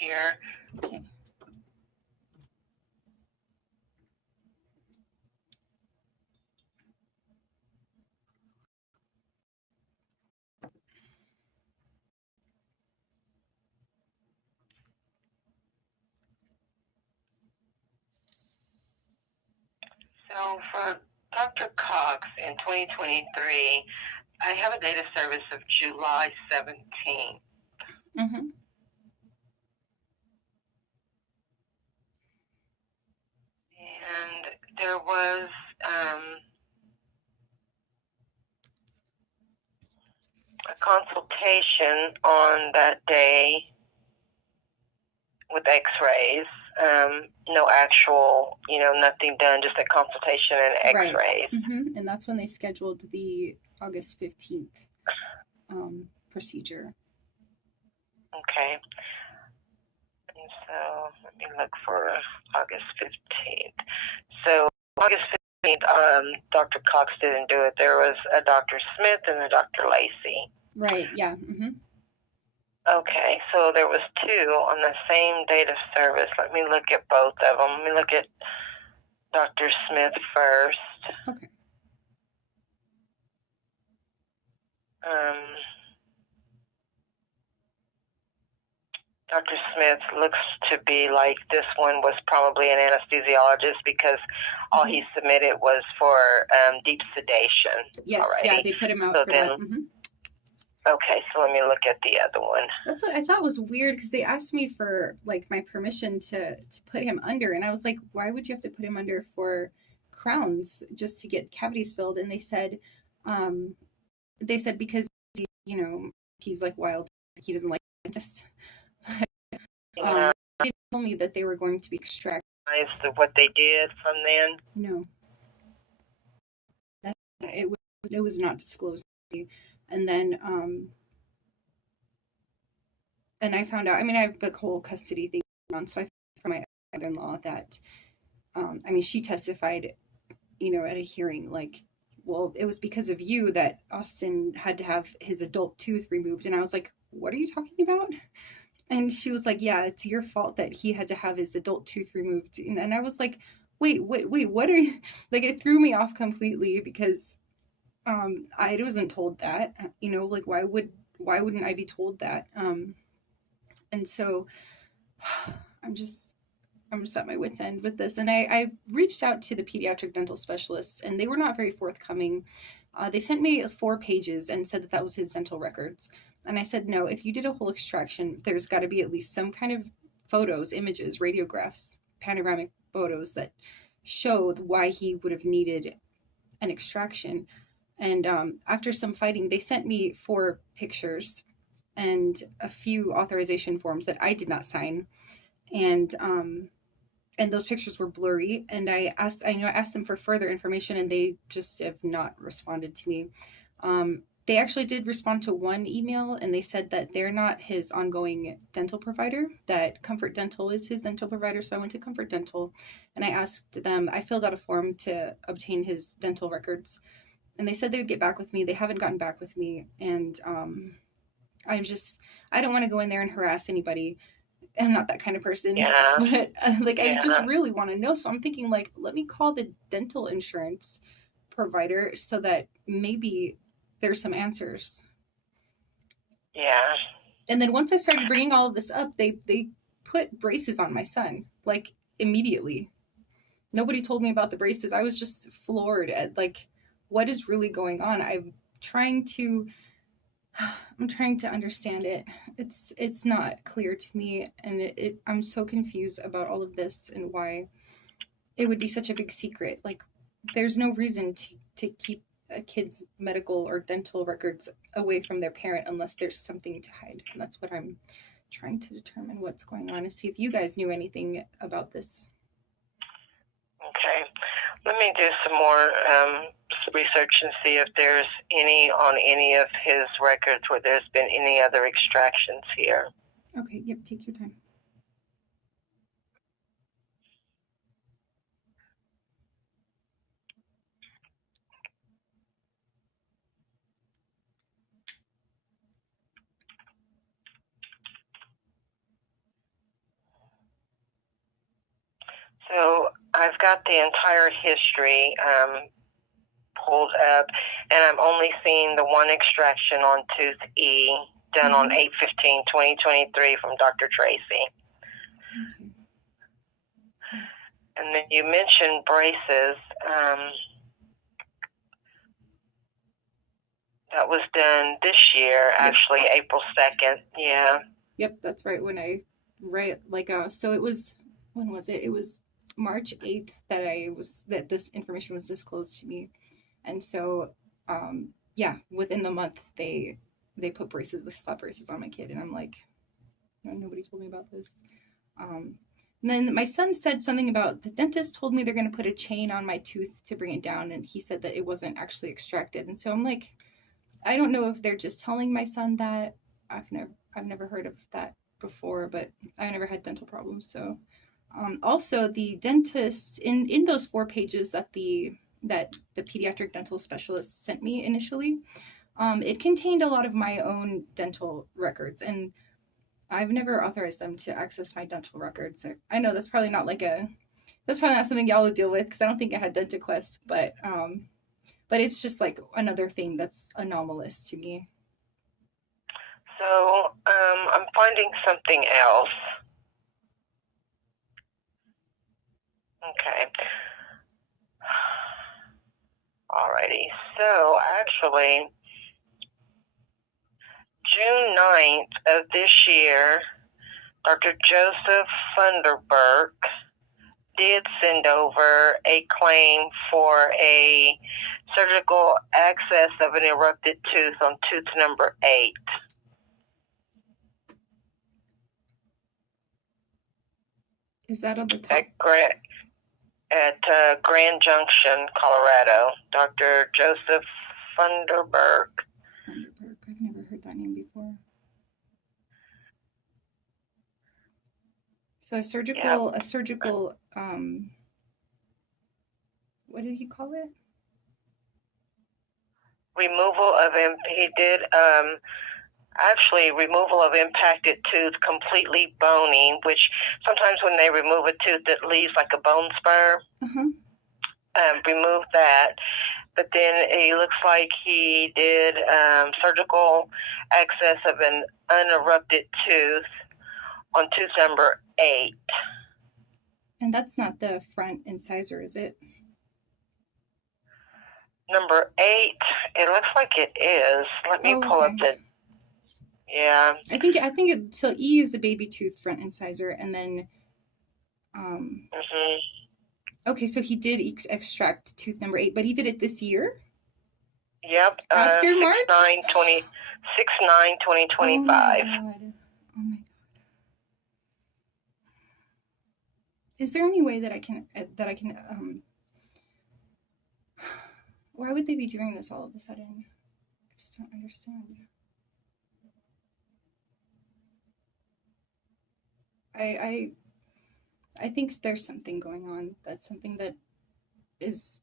here. Okay. So for Dr. Cox in 2023, I have a date of service of July 17th. Mm-hmm. And there was a consultation on that day with x-rays. No actual, nothing done, just a consultation and x-rays. Right. Mm-hmm. And that's when they scheduled the August 15th procedure. Okay. And so let me look for August 15th. So August 15th, Dr. Cox didn't do it. There was a Dr. Smith and a Dr. Lacey. Right, yeah. Mm-hmm. Okay, so there was two on the same date of service. Let me look at both of them. Let me look at Dr. Smith first. Okay. Dr. Smith looks to be like this one was probably an anesthesiologist because all he submitted was for deep sedation. Yes, already. Yeah, they put him out so for then, that. Mm-hmm. Okay, so let me look at the other one. That's what I thought was weird because they asked me for like my permission to put him under, and I was like, why would you have to put him under for crowns just to get cavities filled? And they said because he's like wild, he doesn't like dentists. They told me that they were going to be extracted. What they did from then? No, it was not disclosed. And then and I found out. I mean, I have the whole custody thing on, so I found from my mother-in-law that she testified, at a hearing, like, well, it was because of you that Austin had to have his adult tooth removed. And I was like, what are you talking about? And she was like, yeah, it's your fault that he had to have his adult tooth removed. And I was like, wait, what are you, like, it threw me off completely because I wasn't told that, like, why wouldn't I be told that? And so I'm just at my wit's end with this. And I reached out to the pediatric dental specialist, and they were not very forthcoming. They sent me 4 pages and said that was his dental records. And I said, no, if you did a whole extraction, there's got to be at least some kind of photos, images, radiographs, panoramic photos that show why he would have needed an extraction. And after some fighting, they sent me 4 pictures and a few authorization forms that I did not sign. And those pictures were blurry. And I asked them for further information, and they just have not responded to me. They actually did respond to one email, and they said that they're not his ongoing dental provider, that Comfort Dental is his dental provider. So I went to Comfort Dental, and I asked them, I filled out a form to obtain his dental records, and they said they would get back with me. They haven't gotten back with me. And I don't want to go in there and harass anybody. I'm not that kind of person. Yeah. But I just really want to know. So I'm thinking, like, let me call the dental insurance provider so that maybe there's some answers. Yeah. And then once I started bringing all of this up, they put braces on my son, like, immediately. Nobody told me about the braces. I was just floored at, like, what is really going on. I'm trying to understand it. It's not clear to me, and I'm so confused about all of this and why it would be such a big secret. Like, there's no reason to keep a kid's medical or dental records away from their parent unless there's something to hide. And that's what I'm trying to determine what's going on, and see if you guys knew anything about this. Okay. Let me do some more research and see if there's any on any of his records where there's been any other extractions here. Okay, yep, take your time. I've got the entire history pulled up, and I'm only seeing the one extraction on tooth E done on 8/15/2023 from Dr. Tracy. Okay. And then you mentioned braces. That was done this year, actually, April 2nd. Yeah. Yep, that's right. So it was, when was it? It was March 8th that this information was disclosed to me. And so, within the month they put slap braces on my kid, and I'm like, nobody told me about this. And then my son said something about the dentist told me they're going to put a chain on my tooth to bring it down, and he said that it wasn't actually extracted. And so I'm like, I don't know if they're just telling my son that. I've never heard of that before, but I never had dental problems. So, also the dentist in those 4 pages that the pediatric dental specialist sent me initially, it contained a lot of my own dental records, and I've never authorized them to access my dental records. I know that's probably not something y'all would deal with, because I don't think I had Dentaquest, but it's just like another thing that's anomalous to me. So I'm finding something else. Okay. Alrighty. So actually, June 9th of this year, Dr. Joseph Funderburk did send over a claim for a surgical access of an erupted tooth on tooth number 8. Is that on the top? At Grand Junction, Colorado. Dr. Joseph Funderburk. Funderburk. I've never heard that name before. So a surgical, what did he call it? Removal of impacted tooth, completely bony, which sometimes when they remove a tooth that leaves like a bone spur, remove that. But then it looks like he did surgical access of an unerupted tooth on tooth number 8. And that's not the front incisor, is it? Number 8, it looks like it is. Let me pull up the... Yeah. I think it, so E is the baby tooth front incisor, and then okay, so he did extract tooth number 8, but he did it this year? Yep. After March? 6/9/2025. Oh my god. Is there any way that I can why would they be doing this all of a sudden? I just don't understand. I think there's something going on. That's something that is...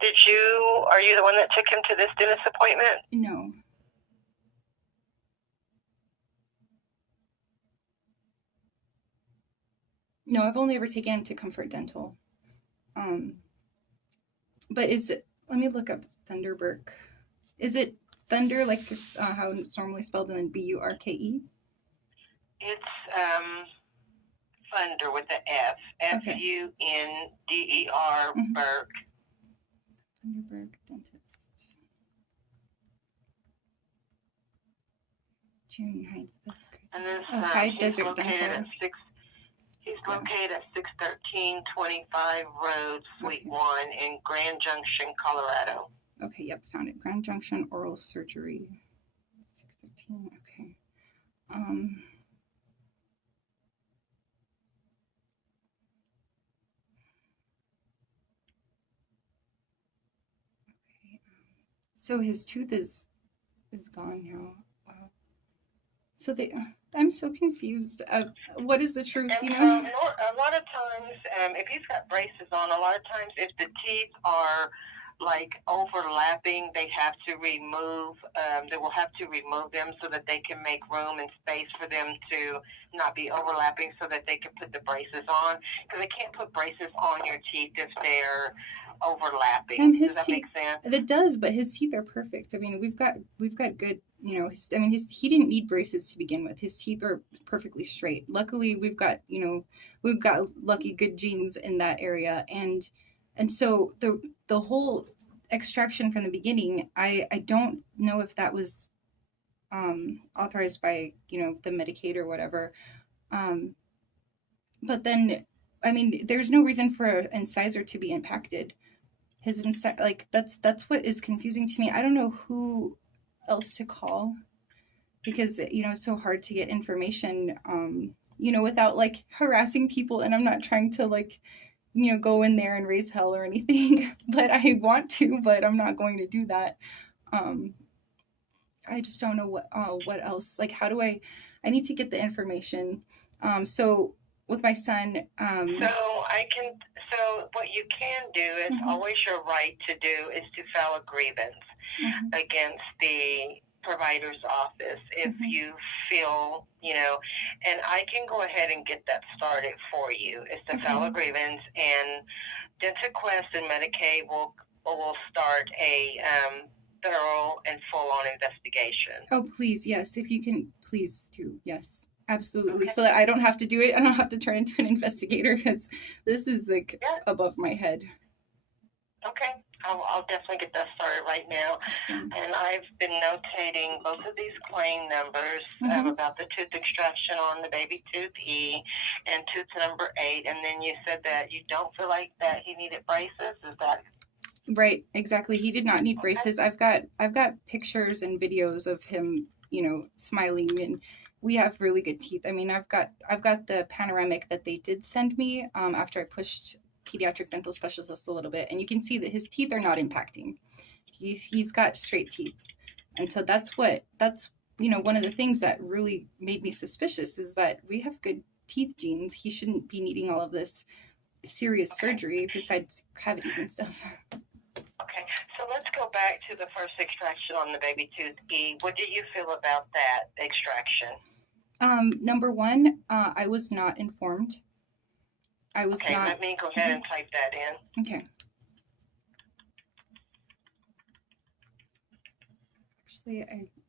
Are you the one that took him to this dentist appointment? No. No, I've only ever taken him to Comfort Dental. But let me look up Thunderburk. Is it Thunder, like how it's normally spelled, and then Burke? It's Funder with the F. Funder, Burke. Thunderburk Dentist. June 9th. That's crazy. And this, High Desert Dental. He's located at 61325 Road, Suite 1 in Grand Junction, Colorado. Okay, yep, found it. Grand Junction Oral Surgery. 613, okay. So his tooth is gone now. Wow. So I'm so confused. What is the truth? And a lot of times, if he's got braces on, a lot of times if the teeth are like overlapping, they have to remove, they will have to remove them so that they can make room and space for them to not be overlapping so that they can put the braces on. Because they can't put braces on your teeth if they're overlapping. And his Does that teeth, make sense? that does, but his teeth are perfect. I mean, we've got good, he didn't need braces to begin with. His teeth are perfectly straight. Luckily, we've got lucky good genes in that area, and so the whole extraction from the beginning, I don't know if that was authorized by the Medicaid or whatever, but then I mean, there's no reason for an incisor to be impacted. His like that's what is confusing to me. I don't know who else to call because it's so hard to get information without like harassing people, and I'm not trying to like go in there and raise hell or anything, but I want to, but I'm not going to do that. I just don't know what else, like how do I need to get the information. So with my son, so what you can do is always your right to do is to file a grievance against the provider's office if you feel, and I can go ahead and get that started for you. It's to file a grievance, and Dentaquest and Medicaid will start a thorough and full-on investigation. Oh, please, yes. If you can, please do. Yes, absolutely. Okay. So that I don't have to do it. I don't have to turn into an investigator because this is like above my head. Okay. I'll definitely get that started right now. Awesome. And I've been notating both of these claim numbers about the tooth extraction on the baby tooth E and tooth number 8. And then you said that you don't feel like that he needed braces. Is that right? Exactly. He did not need braces. I've got pictures and videos of him, smiling, and we have really good teeth. I mean, I've got the panoramic that they did send me after I pushed pediatric dental specialist a little bit, and you can see that his teeth are not impacting. He's got straight teeth, and so that's one of the things that really made me suspicious is that we have good teeth genes. He shouldn't be needing all of this serious surgery besides cavities and stuff. Okay, so let's go back to the first extraction on the baby tooth E. What do you feel about that extraction? Number one, I was not informed. I was not. Let me go ahead and type that in. Okay. Actually,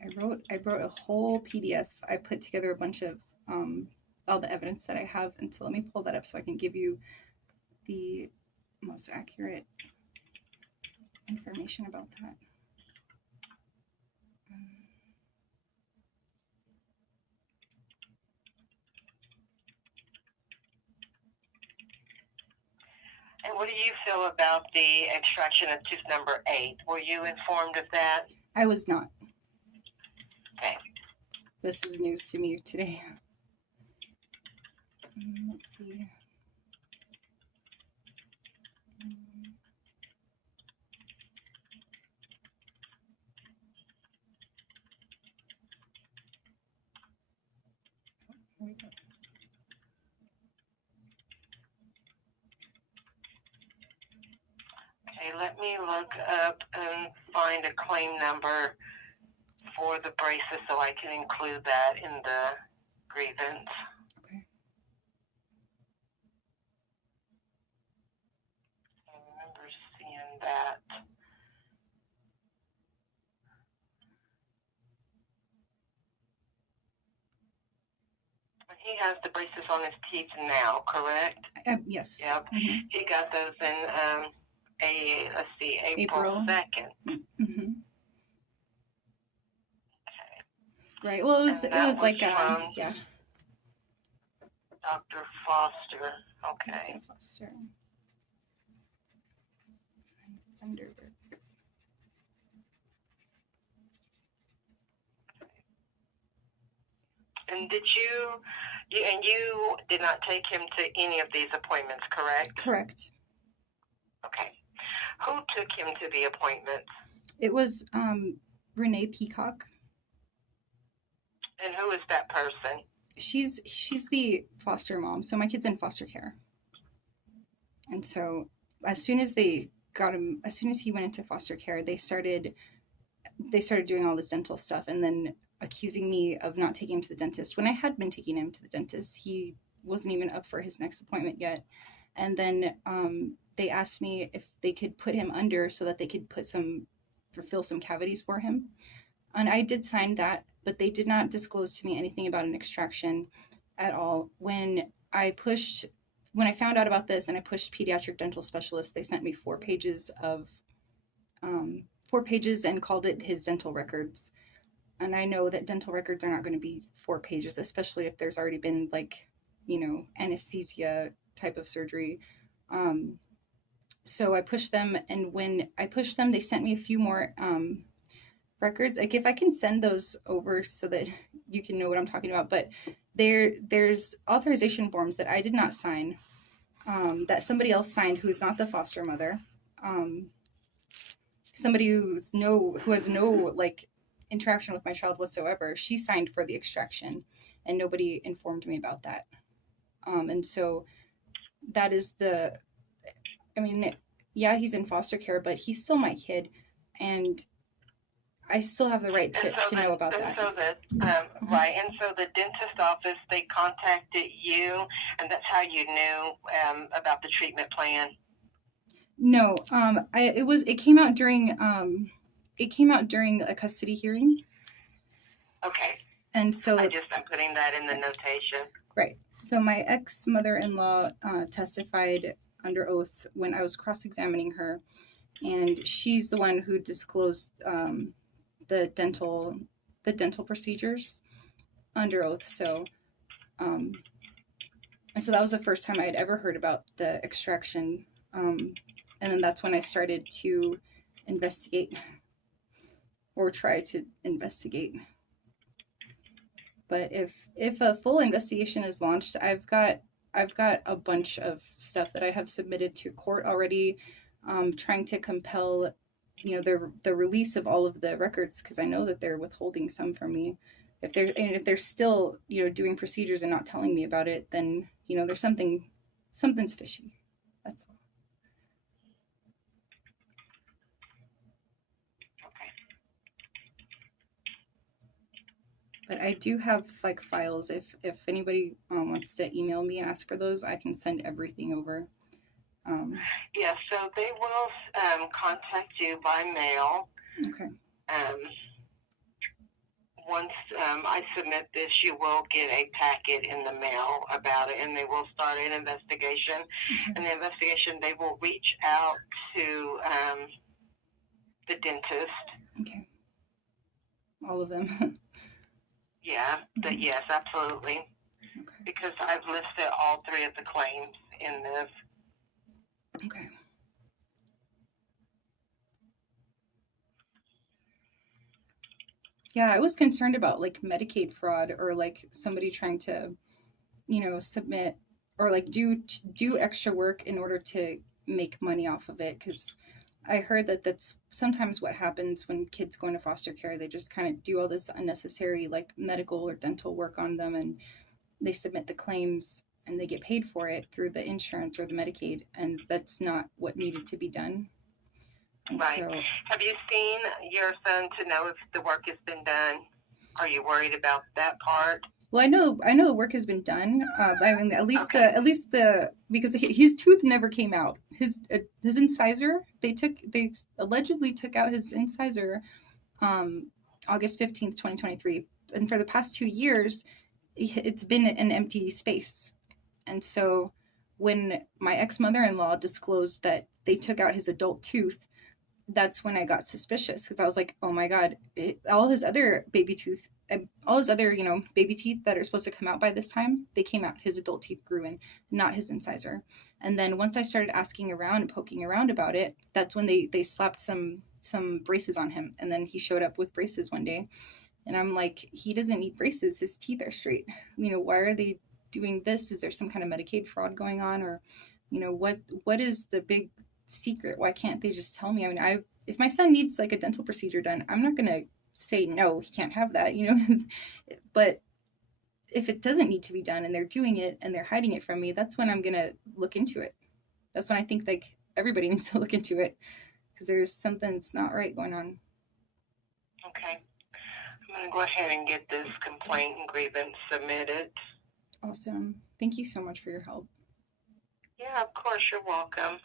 I wrote a whole PDF. I put together a bunch of all the evidence that I have, and so let me pull that up so I can give you the most accurate information about that. And what do you feel about the extraction of tooth number 8? Were you informed of that? I was not. Okay. This is news to me today. Let's see. Here we go. Okay, let me look up and find a claim number for the braces so I can include that in the grievance. Okay. I remember seeing that. He has the braces on his teeth now, correct? Yes. Yep. Mm-hmm. He got those in April 2nd. Mm-hmm. Okay. Right. Well, it was like yeah. Dr. Foster. Okay. Dr. Foster. Thunderbird. And you did not take him to any of these appointments, correct? Correct. Okay. Who took him to the appointments? It was Renee Peacock. And who is that person? She's the foster mom. So my kid's in foster care. And so as soon as they got him as soon as he went into foster care. They started doing all this dental stuff, and then accusing me of not taking him to the dentist when I had been taking him to the dentist. He wasn't even up for his next appointment yet. And then they asked me if they could put him under so that they could fill some cavities for him. And I did sign that, but they did not disclose to me anything about an extraction at all. When I found out about this and I pushed pediatric dental specialists, they sent me 4 pages and called it his dental records. And I know that dental records are not going to be 4 pages, especially if there's already been anesthesia type of surgery. So I pushed them, and when I pushed them, they sent me a few more records. Like, if I can send those over so that you can know what I'm talking about. But there's authorization forms that I did not sign, that somebody else signed who's not the foster mother. Somebody who has no interaction with my child whatsoever. She signed for the extraction, and nobody informed me about that. And so that is he's in foster care, but he's still my kid, and I still have the right to know about that. Right. And so the dentist office, they contacted you, and that's how you knew about the treatment plan. No, it came out during a custody hearing. Okay. And so I'm putting that in the notation. Right. So my ex-mother-in-law testified under oath when I was cross-examining her, and she's the one who disclosed the dental procedures under oath. So so that was the first time I had ever heard about the extraction. And then that's when I started to investigate, or try to investigate. But if a full investigation is launched, I've got a bunch of stuff that I have submitted to court already, trying to compel, the release of all of the records, because I know that they're withholding some from me. If they're still doing procedures and not telling me about it, then there's something's fishy. That's all. But I do have files. If anybody wants to email me and ask for those, I can send everything over. Yeah, so they will contact you by mail. Okay. Once I submit this, you will get a packet in the mail about it, and they will start an investigation. Okay. And the investigation, they will reach out to the dentist. Okay. All of them. Yeah, yes, absolutely. Okay. Because I've listed all 3 of the claims in this. Okay. Yeah, I was concerned about Medicaid fraud, or somebody trying to, submit or do extra work in order to make money off of it, because I heard that that's sometimes what happens when kids go into foster care. They just kind of do all this unnecessary medical or dental work on them, and they submit the claims and they get paid for it through the insurance or the Medicaid, and that's not what needed to be done. And right. So, have you seen your son to know if the work has been done? Are you worried about that part? Well, I know the work has been done. At least okay. because his tooth never came out. His incisor, they allegedly took out his incisor, August 15th, 2023, and for the past 2 years, it's been an empty space. And so, when my ex-mother-in-law disclosed that they took out his adult tooth, that's when I got suspicious, because I was like, oh my God, all his other baby teeth that are supposed to come out by this time, they came out. His adult teeth grew in, not his incisor. And then once I started asking around and poking around about it, that's when they slapped some braces on him. And then he showed up with braces one day. And I'm like, he doesn't need braces. His teeth are straight. Why are they doing this? Is there some kind of Medicaid fraud going on? Or, what is the big secret? Why can't they just tell me? If my son needs a dental procedure done, I'm not going to say no, he can't have that, but if it doesn't need to be done and they're doing it and they're hiding it from me, that's when I'm going to look into it. That's when I think everybody needs to look into it because there's something that's not right going on. Okay. I'm going to go ahead and get this complaint and grievance submitted. Awesome. Thank you so much for your help. Yeah, of course. You're welcome.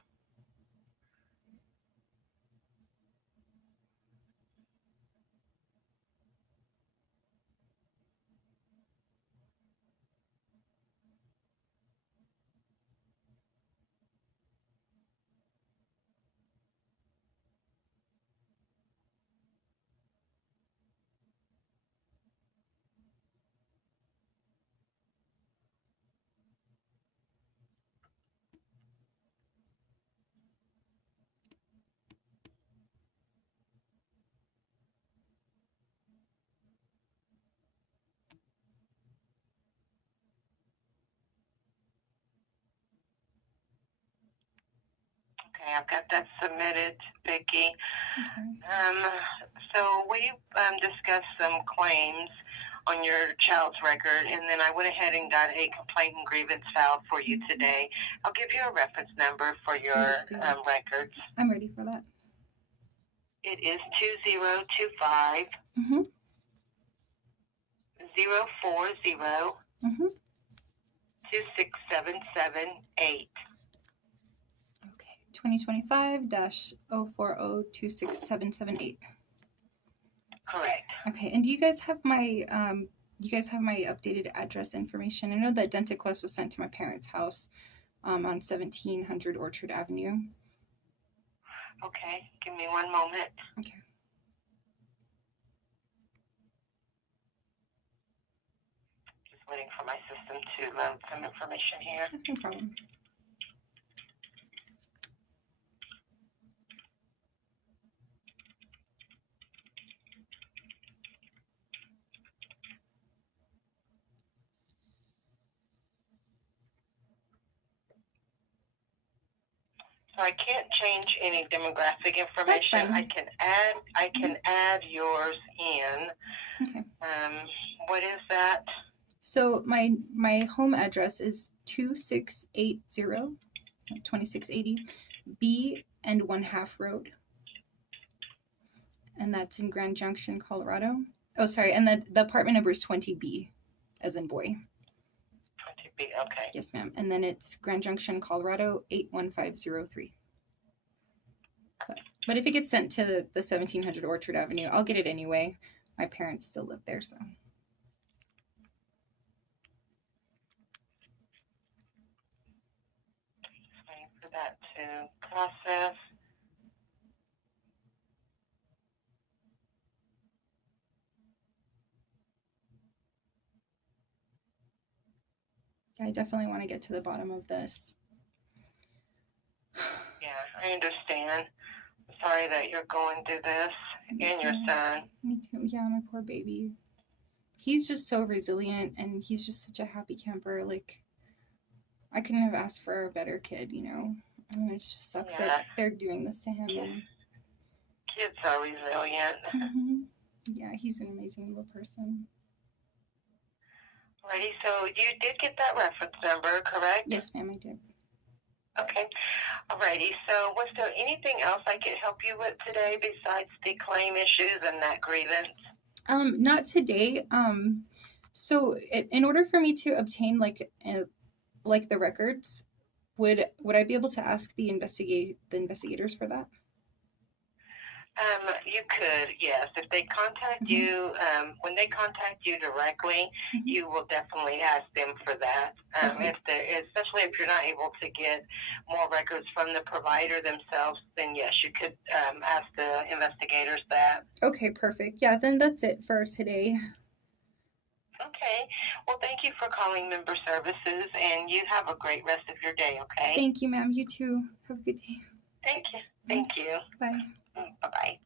Okay, I've got that submitted, Vicki. Okay. So we discussed some claims on your child's record, and then I went ahead and got a complaint and grievance filed for you today. I'll give you a reference number for your records. I'm ready for that. It is 2025 Mm-hmm. 040 Mm-hmm. 26778. Okay. 2025-040-26778. Correct. Okay. And do you guys have my updated address information? I know that Dentaquest was sent to my parents' house on 1700 Orchard Avenue. Okay, give me one moment. Okay. Just waiting for my system to load some information here. No problem. So I can't change any demographic information. That's fine. I can add yours in. Okay. What is that? So my home address is 2680 B and 1/2 Road. And that's in Grand Junction, Colorado. Oh, sorry. And the apartment number is 20B, as in boy. 20B, okay. Yes, ma'am. And then it's Grand Junction, Colorado, 81503. But if it gets sent to the 1700 Orchard Avenue, I'll get it anyway. My parents still live there, so. Just waiting for that to process. I definitely want to get to the bottom of this. Yeah, I understand. I'm sorry that you're going through this. And your son. Me too. Yeah, my poor baby. He's just so resilient, and he's just such a happy camper. Like, I couldn't have asked for a better kid, you know? I mean, it just sucks that they're doing this to him. Kids are resilient. Mm-hmm. Yeah, he's an amazing little person. Alrighty, so you did get that reference number, correct? Yes, ma'am, I did. Okay. Alrighty, so was there anything else I could help you with today besides the claim issues and that grievance? Not today. So in order for me to obtain like the records, would I be able to ask the investigators for that? You could, yes. If they contact you, when they contact you directly, you will definitely ask them for that. Especially if you're not able to get more records from the provider themselves, then yes, you could ask the investigators that. Okay, perfect. Yeah, then that's it for today. Okay. Well, thank you for calling Member Services, and you have a great rest of your day, okay? Thank you, ma'am. You too. Have a good day. Thank you. Thank you. Bye. Bye-bye.